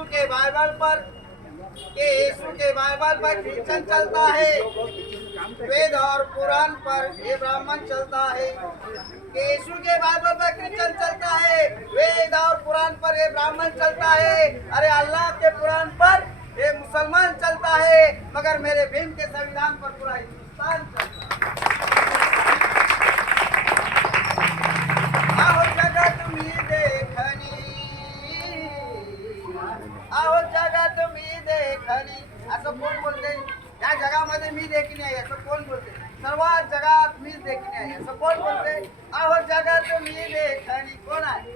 यीशु के Bible पर Christian चलता है, वेद और कुरान पर ये ब्राह्मण चलता है। यीशु के बाइबल पर क्रिश्चियन चलता है, वेद और कुरान पर ये ब्राह्मण चलता है। अरे अल्लाह के कुरान पर ये मुसलमान चलता है, मगर मेरे भीम के संविधान पर पूरा हिंदुस्तान चलता है। आहो जगत मी देखनी, आहो जगत मी देखनी, असं कोण बोलते? या जगामध्ये मी देखणी आहे असं कोण बोलते? सर्व जगात मीच देखणी आहे असं कोण बोलते? आहो जगात मी देखणी कोण आहे?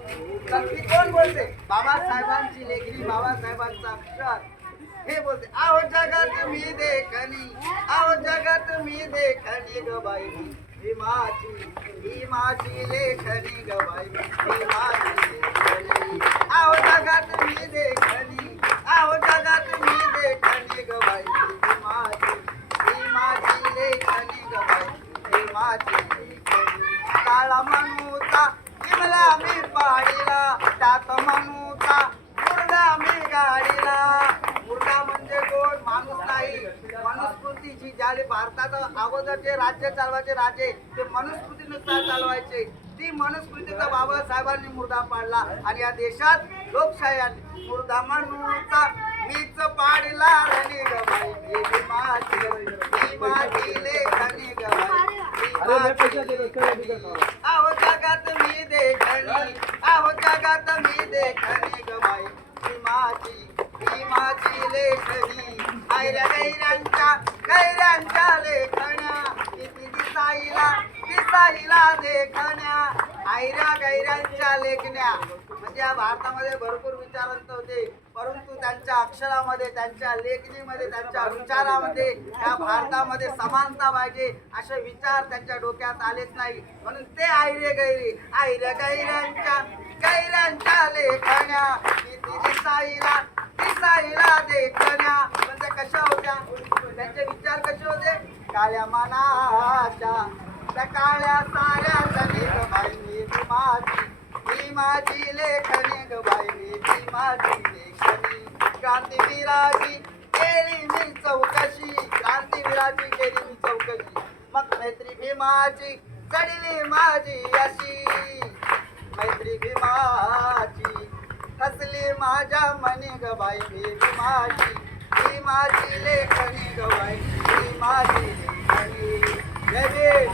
सत्य कोण बोलते? बाबासाहेबांची लेखणी, बाबासाहेबांचा अक्षर हे बोलते। आहो जगात मी देखणी, आहो जगात मी देखणी ग बाई ही माझी लेखणी ग बाई ही माझी लेखणी। आहो जगात मी देखणी, आहो जगात मी देखणी ग बाई ही माझी लेखणी ग बाई ही माझी लेखणी। काळा म्हणूचा किमला मी पाडीला, त्यात म्हणूचा मुर्दा मी गाडीला। मुर्दा म्हणजे कोण? माणूस नाही, मनुस्मृती जी ज्याने भारतात अगोदरचे राज्य चालवायचे राजे ते मनुस्मृतीनुसार चालवायचे, ती मनुस्मृतीचा बाबासाहेबांनी मुर्दा पाडला आणि या देशात लोकशाही आली। मुर्दा म्हणूचा मीच पाडला रणी ग बाई ही माझी लेखणी ग बाई आहो जगात मी देखणी, आहो जगात मी देखणी ग बाई ही माझी लेखणी। आयऱ्या गैऱ्यांच्या लेखण्या किती दिसाईला देखण्या, आयऱ्या गैऱ्यांच्या लेखण्या म्हणजे या भारतामध्ये भरपूर विचारवंत होते, परंतु त्यांच्या अक्षरामध्ये, त्यांच्या लेखणीमध्ये, त्यांच्या विचारामध्ये या भारतामध्ये समानता पाहिजे असे विचार त्यांच्या डोक्यात आलेच नाही, म्हणून ते आयऱ्या गैऱ्यांच्या लेखण्या किती दिसाईला देखण्या म्हणजे कशा होत्या? त्यांचे विचार कसे होते? काळ्या मनाच्या त्या काळ्या साऱ्या जणी ग बाई ही माझी लेखणी ग बाई ही माझी लेखणी। क्रांतीवीराची केली मी चौकशी, मग मैत्री भीमाची चढली माझी अशी, मैत्री भीमाची हसली माझ्या मनी ग बाई ही माझी लेखणी ग बाई ही माझी लेखणी। जय भीम।